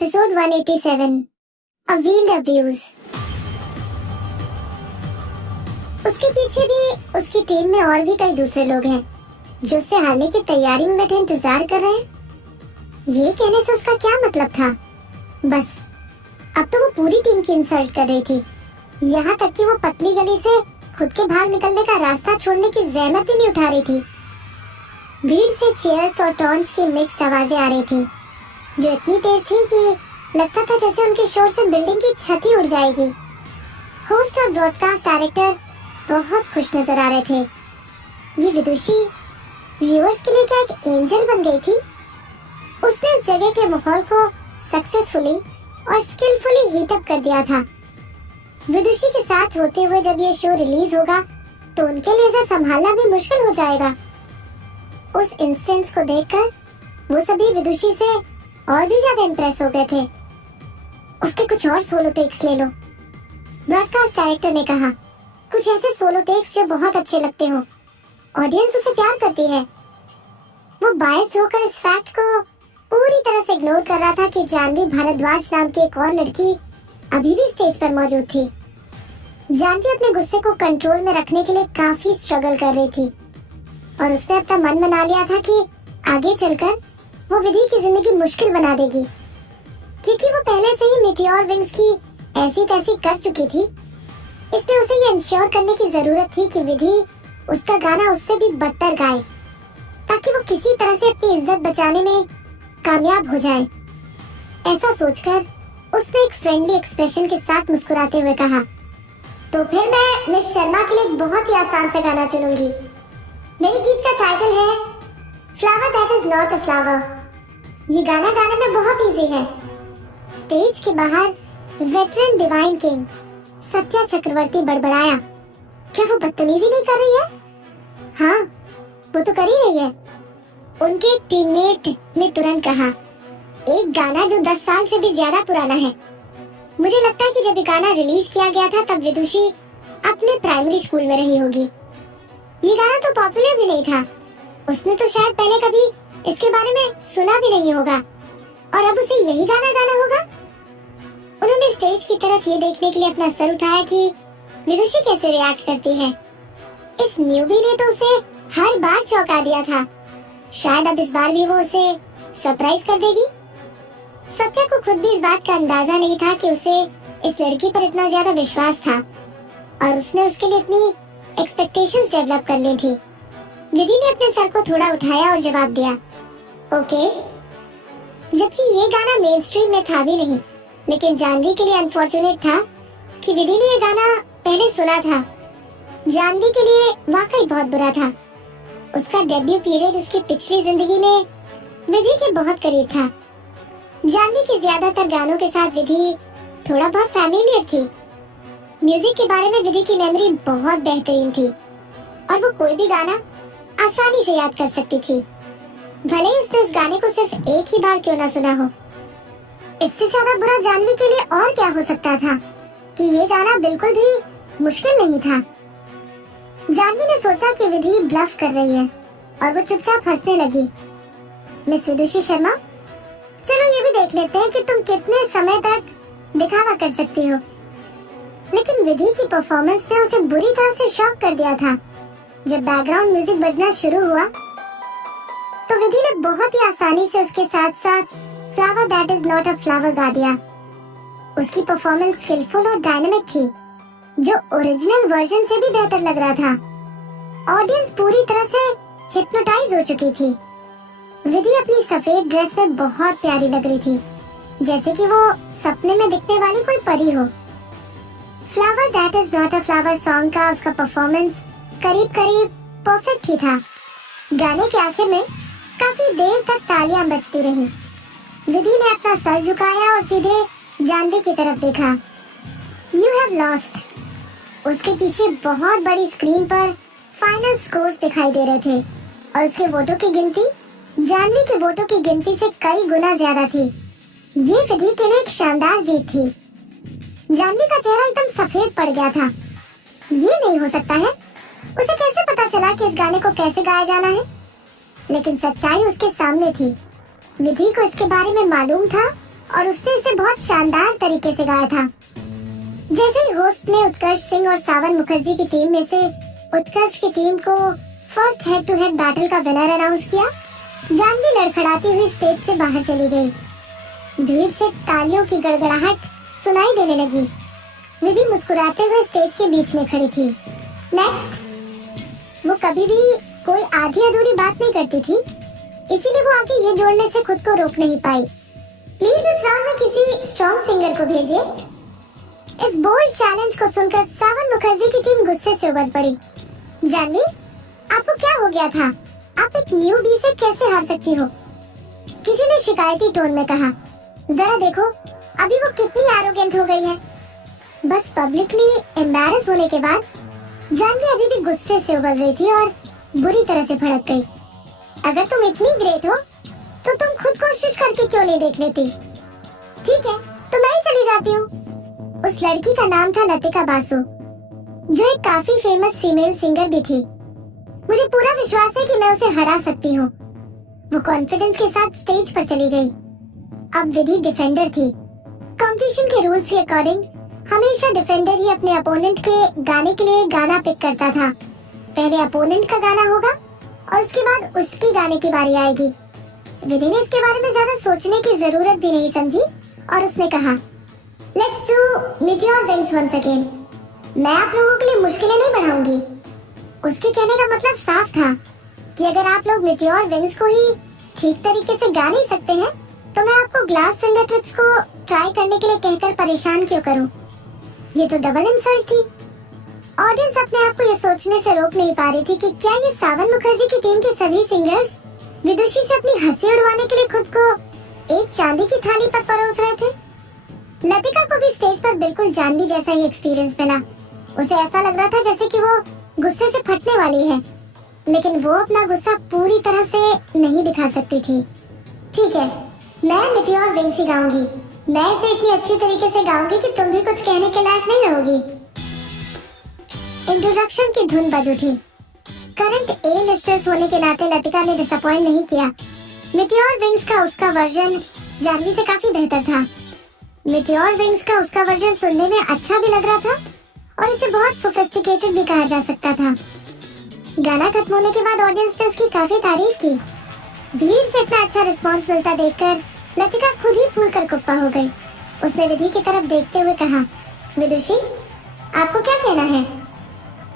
Episode 187 अ wheeled abuse. उसके पीछे भी उसकी टीम में और भी कई दूसरे लोग हैं जो उससे हारने की तैयारी में बैठे इंतजार कर रहे हैं। ये कहने से उसका क्या मतलब था? बस अब तो वो पूरी टीम की इंसल्ट कर रही थी, यहाँ तक कि वो पतली गली से खुद के भाग निकलने का रास्ता छोड़ने की जहमत भी नहीं उठा रही थी। भीड़ से चीयर्स और टॉन्ट्स की मिक्स्ड आवाजें आ रही थी जो इतनी तेज थी कि लगता था जैसे उनके शोर से बिल्डिंग की छत ही उड़ जाएगी। होस्ट और ब्रॉडकास्ट डायरेक्टर बहुत खुश नजर आ रहे थे। ये विदुषी व्यूअर्स के लिए क्या एक एंजल बन गई थी? उसने उस जगह के माहौल को सक्सेसफुली और स्किलफुली हीट अप कर दिया था। विदुषी के साथ होते हुए जब ये शो रिलीज होगा तो उनके लिए इसे संभालना भी मुश्किल हो जाएगा। उस इंस्टेंस को देखकर वो सभी विदुषी से और भी ज्यादा इम्प्रेस हो गए थे। उसके कुछ और सोलो टेक्स ले लो, ब्रॉडकास्ट डायरेक्टर ने कहा। कुछ ऐसे सोलो टेक्स जो बहुत अच्छे लगते हो। ऑडियंस उसे प्यार करती है। वो बायस होकर इस फैक्ट को पूरी तरह से इग्नोर कर रहा था कि जानवी भारद्वाज नाम की एक और लड़की अभी भी स्टेज पर मौजूद थी। जानवी अपने गुस्से को कंट्रोल में रखने के लिए काफी स्ट्रगल कर रही थी और उसने अपना मन बना लिया था कि आगे चलकर वो विधि की जिंदगी मुश्किल बना देगी, क्योंकि वो पहले से ही मीटियोर विंग्स की ऐसी तैसी कर चुकी थी। इसलिए उसे ये इंश्योर करने की जरूरत थी कि विधि उसका गाना उससे भी बदतर गाए, ताकि वो किसी तरह से अपनी इज्जत बचाने में कामयाब हो जाए। ऐसा सोचकर उसने एक फ्रेंडली एक्सप्रेशन के साथ मुस्कुराते हुए कहा, तो फिर मैं मिस शर्मा के लिए एक बहुत ही आसान सा गाना चुनूंगी। मेरे गीत का टाइटल है flower that is not a flower. ये गाना गाने में बहुत इजी है। स्टेज के बाहर वेटरन डिवाइन किंग सत्या चक्रवर्ती बड़बड़ाया, क्या वो बदतमीजी नहीं कर रही है? हाँ, वो तो कर ही रही है। उनके एक टीममेट ने तुरंत कहा, एक गाना जो 10 साल से भी ज्यादा पुराना है। मुझे लगता है कि जब ये गाना रिलीज किया गया था तब विदुषी अपने प्राइमरी स्कूल में रही होगी। ये गाना तो पॉपुलर भी नहीं था। उसने तो शायद पहले कभी इसके बारे में सुना भी नहीं होगा और अब उसे यही गाना गाना होगा। उन्होंने स्टेज की तरफ ये देखने के लिए अपना सर उठाया कि विदुषी कैसे रिएक्ट करती है। इस न्यूबी ने तो उसे हर बार चौंका दिया था, शायद अब इस बार भी वो उसे सरप्राइज कर देगी। सत्या को खुद भी इस बात का अंदाजा नहीं था कि उसे इस लड़की पर इतना ज्यादा विश्वास था और उसने उसके लिए इतनी एक्सपेक्टेशंस डेवलप कर ली थी। विधि ने अपने सर को थोड़ा उठाया और जवाब दिया, ओके। जबकि ये गाना मेन स्ट्रीम में था भी नहीं, लेकिन जानवी के लिए अनफॉर्चुनेट था कि विधि ने ये गाना पहले सुना था। जानवी के लिए वाकई बहुत बुरा था। उसका डेब्यू पीरियड उसकी पिछली जिंदगी में विधि के बहुत करीब था। जानवी के ज्यादातर गानों के साथ विधि थोड़ा बहुत फैमिलियर थी। म्यूजिक के बारे में विधि की मेमोरी बहुत बेहतरीन थी और वो कोई भी गाना आसानी से याद कर सकती थी, भले ही उसने उस गाने को सिर्फ एक ही बार क्यों ना सुना हो। इससे ज्यादा बुरा जानवी के लिए और क्या हो सकता था कि ये गाना बिल्कुल भी मुश्किल नहीं था। जानवी ने सोचा कि विधि ब्लफ कर रही है और वो चुपचाप हंसने लगी। मिस विदुषी शर्मा, चलो ये भी देख लेते हैं कि तुम कितने समय तक दिखावा कर सकती हो। लेकिन विधि की परफॉर्मेंस ने उसे बुरी तरह से शॉक कर दिया था। जब बैकग्राउंड म्यूजिक बजना शुरू हुआ तो विधि ने बहुत ही आसानी से उसके साथ साथ flower that is not a flower गा दिया। उसकी परफॉर्मेंस स्किलफुल और डायनामिक थी, जो ओरिजिनल वर्जन से भी बेहतर लग रहा था। ऑडियंस पूरी तरह से हिप्नोटाइज हो चुकी थी। विधि अपनी सफेद ड्रेस में बहुत प्यारी लग रही थी, जैसे कि वो सपने में दिखने वाली कोई परी हो। Flower that is not a flower song का उसका परफॉर्मेंस करीब करीब परफेक्ट ही था। गाने के आखिर में काफी देर तक तालियां बजती रही। विधि ने अपना सर झुकाया और सीधे जानवी की तरफ देखा। You have lost. उसके पीछे बहुत बड़ी स्क्रीन पर फाइनल स्कोर्स दिखाई दे रहे थे और उसके वोटों की गिनती जानवी के वोटों की गिनती से कई गुना ज्यादा थी। ये विधि के लिए एक शानदार जीत थी। जानवी का चेहरा एकदम सफेद पड़ गया था। ये नहीं हो सकता है। उसे कैसे पता चला कि इस गाने को कैसे गाया जाना है? लेकिन सच्चाई उसके सामने थी। विधि को इसके बारे में मालूम था और उसने इसे बहुत शानदार तरीके से गाया था। जैसे ही होस्ट ने उत्कर्ष सिंह और सावन मुखर्जी की टीम में से उत्कर्ष की टीम को first head to head battle का विनर अनाउंस किया, जानवी लड़खड़ाती हुई स्टेज से बाहर चली गई। भीड़ से तालियों की गड़गड़ाहट सुनाई देने लगी। विधि मुस्कुराते हुए स्टेज के बीच में खड़ी थी। नेक्स्ट। वो कभी भी कोई आधी अधूरी बात नहीं करती थी, इसीलिए वो आगे ये जोड़ने से खुद को रोक नहीं पाई। प्लीज इस राउंड में किसी स्ट्रॉन्ग सिंगर को भेजिए। इस बोल्ड चैलेंज को सुनकर सावन मुखर्जी की टीम गुस्से से उबल पड़ी। जानवी, आपको क्या हो गया था? आप एक न्यूबी से कैसे हार सकती हो? किसी ने शिकायती टोन में कहा। जरा देखो, अभी वो कितनी एरोगेंट हो गई है। बस पब्लिकली एम्बैरस होने के बाद जानवी अभी भी गुस्से से उबल रही थी और बुरी तरह से भड़क गई। अगर तुम इतनी ग्रेट हो तो तुम खुद कोशिश करके क्यों नहीं देख लेती? ठीक है, तो मैं ही चली जाती हूँ। उस लड़की का नाम था लतिका बासु, जो एक काफी फेमस फीमेल सिंगर भी थी। मुझे पूरा विश्वास है कि मैं उसे हरा सकती हूँ। वो कॉन्फिडेंस के साथ स्टेज पर चली गई। अब विधि डिफेंडर थी। कंपटीशन के रूल्स के अकॉर्डिंग हमेशा डिफेंडर ही अपने अपोनेंट के गाने के लिए गाना पिक करता था। पहले अपोनेंट का गाना होगा और उसके बाद उसकी गाने की बारी आएगी। विधि ने इसके बारे में ज्यादा सोचने की जरूरत भी नहीं समझी और उसने कहा, let's do meteor wings once again. मैं आप लोगों के लिए मुश्किलें नहीं बढ़ाऊंगी। उसके कहने का मतलब साफ था कि अगर आप लोग मीटियोर विंग्स को ही ठीक तरीके से गा नहीं सकते हैं तो मैं आपको ग्लास फिंगर ट्रिप्स को ट्राई करने के लिए कहकर परेशान क्यों करूं? ये तो डबल इंसल्ट थी। ऑडियंस अपने आप को ये सोचने से रोक नहीं पा रही थी कि क्या ये सावन मुखर्जी की टीम के सभी सिंगर्स विदुषी से अपनी हंसी उड़वाने के लिए खुद को एक चांदी की थाली पर परोस रहे थे। लतिका को भी स्टेज पर बिल्कुल जानवी जैसा ही एक्सपीरियंस मिला। उसे ऐसा लग रहा था जैसे कि वो गुस्से से फटने वाली है, लेकिन वो अपना गुस्सा पूरी तरह से नहीं दिखा सकती थी। ठीक है, मैं मीटियोर विंग्स ही गाऊंगी। मैं इसे इतनी अच्छी तरीके से गाऊंगी कि तुम भी कुछ कहने के लायक नहीं रहोगी। इंट्रोडक्शन की धुन बज उठी। करंट ए लिस्टर्स होने के नाते लतिका ने डिसअपॉइंट नहीं किया। मीटियोर विंग्स का उसका वर्जन जानवी से काफी बेहतर था। मीटियोर विंग्स का उसका वर्जन सुनने में अच्छा भी लग रहा था और इसे बहुत सोफिस्टिकेटेड भी कहा जा सकता था। गाना खत्म होने के बाद ऑडियंस ने उसकी काफी तारीफ की। भीड़ से इतना अच्छा रिस्पांस मिलता देखकर लतिका खुद ही फूल कर कुप्पा हो गई। उसने विधि की तरफ देखते हुए कहा, विदुषी, आपको क्या कहना है?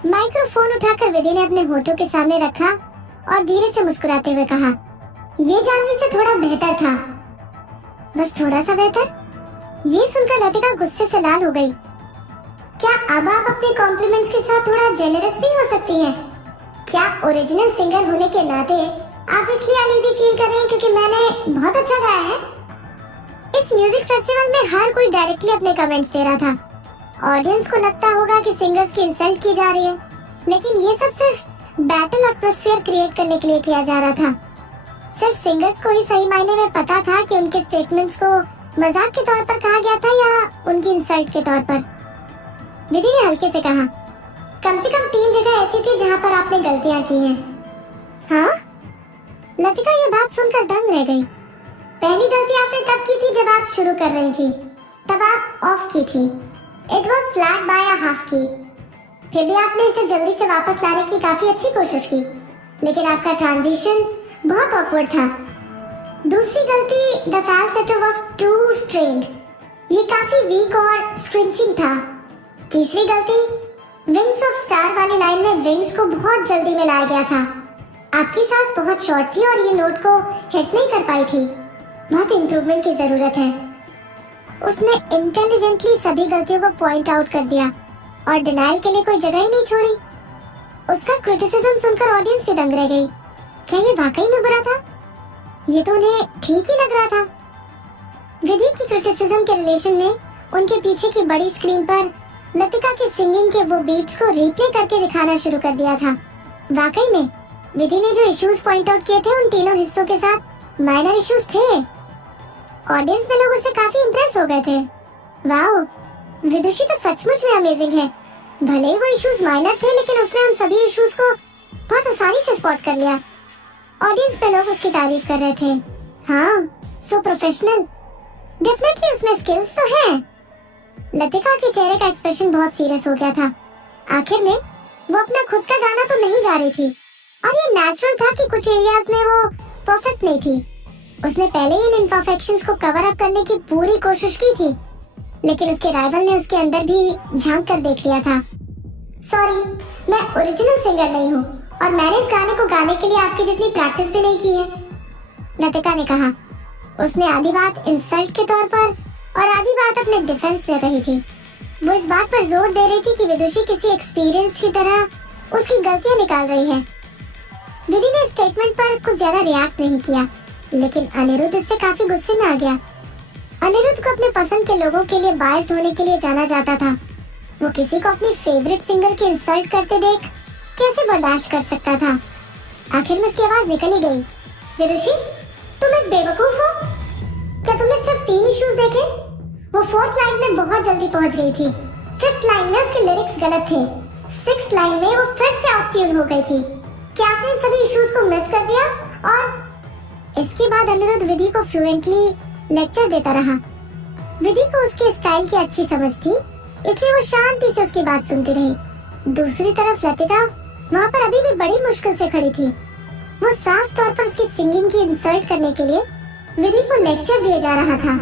माइक्रोफोन उठाकर विधि ने अपने होठों के सामने रखा और धीरे से मुस्कुराते हुए कहा, ये जानवी से थोड़ा बेहतर था, बस थोड़ा सा बेहतर। ये सुनकर लतिका गुस्से से लाल हो गई। क्या अब आप अपने कॉम्प्लीमेंट्स के साथ थोड़ा जेनरस नहीं हो सकती हैं? क्या ओरिजिनल सिंगर होने के नाते आप इसलिए अनईजी फील कर रहे हैं क्योंकि मैंने बहुत अच्छा गाया है? इस म्यूजिक फेस्टिवल में हर कोई डायरेक्टली अपने कमेंट्स दे रहा था। ऑडियंस को लगता होगा कि सिंगर्स की इंसल्ट की जा रही है, लेकिन ये सब सिर्फ बैटल एटमॉस्फेयर क्रिएट करने के लिए किया जा रहा था। सिर्फ सिंगर्स को ही सही मायने में पता था कि उनके स्टेटमेंट्स को मजाक के तौर पर कहा गया था या उनकी इंसल्ट के तौर पर। विधि ने हल्के से कहा, कम से कम 3 जगह ऐसी थी जहाँ पर आपने गलतियाँ की हैं। हाँ? लतिका ये बात सुनकर दंग रह गई। पहली गलती आपने तब की थी जब आप शुरू कर रही थी, तब आप ऑफ की थी। It was flat by a half की। फिर भी आपने इसे जल्दी से वापस लाने की काफी अच्छी कोशिश की, लेकिन आपका ट्रांजिशन बहुत ऑकवर्ड था। दूसरी गलती, the falsetto was too strained. ये काफी वीक और स्क्रिंचिंग था। तीसरी गलती, विंग्स ऑफ स्टार वाली लाइन में विंग्स को बहुत जल्दी मिलाया गया था। आपकी सांस बहुत शॉर्ट थी और ये नोट को हिट नहीं कर पाई थी। बहुत इम्प्रूवमेंट की जरूरत है। उसने इंटेलिजेंटली सभी गलतियों को पॉइंट आउट कर दिया और डिनाइल के लिए कोई जगह ही नहीं छोड़ी। उसका क्रिटिसिज्म सुनकर ऑडियंस भी दंग रह गई। क्या ये वाकई में बुरा था? ये तो उन्हें ठीक ही लग रहा था। विधि की क्रिटिसिज्म के रिलेशन में उनके पीछे की बड़ी स्क्रीन पर लतिका की सिंगिंग के वो बीट्स को रिप्ले करके दिखाना शुरू कर दिया था। वाकई में विधि ने जो इश्यूज पॉइंट आउट किए थे उन तीनों हिस्सों के साथ माइनर इश्यूज थे। ऑडियंस में लोग उससे काफी इम्प्रेस हो गए थे। वाओ, विदुषी तो सचमुच में अमेजिंग है। भले ही वो इश्यूज माइनर थे, लेकिन उसने उन सभी इश्यूज को बहुत आसानी से स्पॉट कर लिया। ऑडियंस में लोग उसकी तारीफ कर रहे थे। हाँ, सो प्रोफेशनल। डेफिनेटली स्किल्स तो है। लतिका के चेहरे का एक्सप्रेशन बहुत सीरियस हो गया था। आखिर में वो अपना खुद का गाना तो नहीं गा रही थी और ये नेचुरल था कि कुछ एरियाज में वो परफेक्ट नहीं थी। उसने पहले ही इन इम्परफेक्शंस को कवर अप करने की पूरी कोशिश की थी, लेकिन उसके राइवल ने उसके अंदर भी झांक कर देख लिया था। सॉरी, मैं ओरिजिनल सिंगर नहीं हूँ और मैंने इस गाने को गाने के लिए आपकी जितनी प्रैक्टिस भी नहीं की है, लतिका ने कहा। उसने आधी बात इंसल्ट के तौर पर और आधी बात अपने डिफेंस में कही थी। वो इस बात पर जोर दे रही थी कि विदुषी किसी एक्सपीरियंस की तरह उसकी गलतियां निकाल रही है। विधि ने स्टेटमेंट पर कुछ ज्यादा रिएक्ट नहीं किया, लेकिन अनिरुद्ध इससे काफी गुस्से में आ गया। अनिरुद्ध को अपने पसंद के लोगों के लिए बायस्ड होने के लिए जाना जाता था। वो किसी को अपनी फेवरेट सिंगर की इंसल्ट करते देख कैसे बर्दाश्त कर सकता था। आखिर में उसकी आवाज निकल ही गई। विदुषी, तुम एक बेवकूफ हो। क्या तुमने सिर्फ 3 इश्यूज देखे? वो 4th लाइन में बहुत जल्दी पहुंच गई थी। 5th लाइन में उसके लिरिक्स गलत थे। 6th लाइन में वो फिर से ऑफ ट्यून हो गई थी। क्या आपने इन सभी इश्यूज को मिस कर दिया? और इसके बाद अनिरुद्ध विधि को फ्लुएंटली लेक्चर देता रहा। विधि को उसके स्टाइल की अच्छी समझ थी, इसलिए वो शांति से उसकी बात सुनती रही। दूसरी तरफ लतिका वहाँ पर अभी भी बड़ी मुश्किल से खड़ी थी। वो साफ तौर पर उसकी सिंगिंग की इंसल्ट करने के लिए विधि को लेक्चर दिए जा रहा था।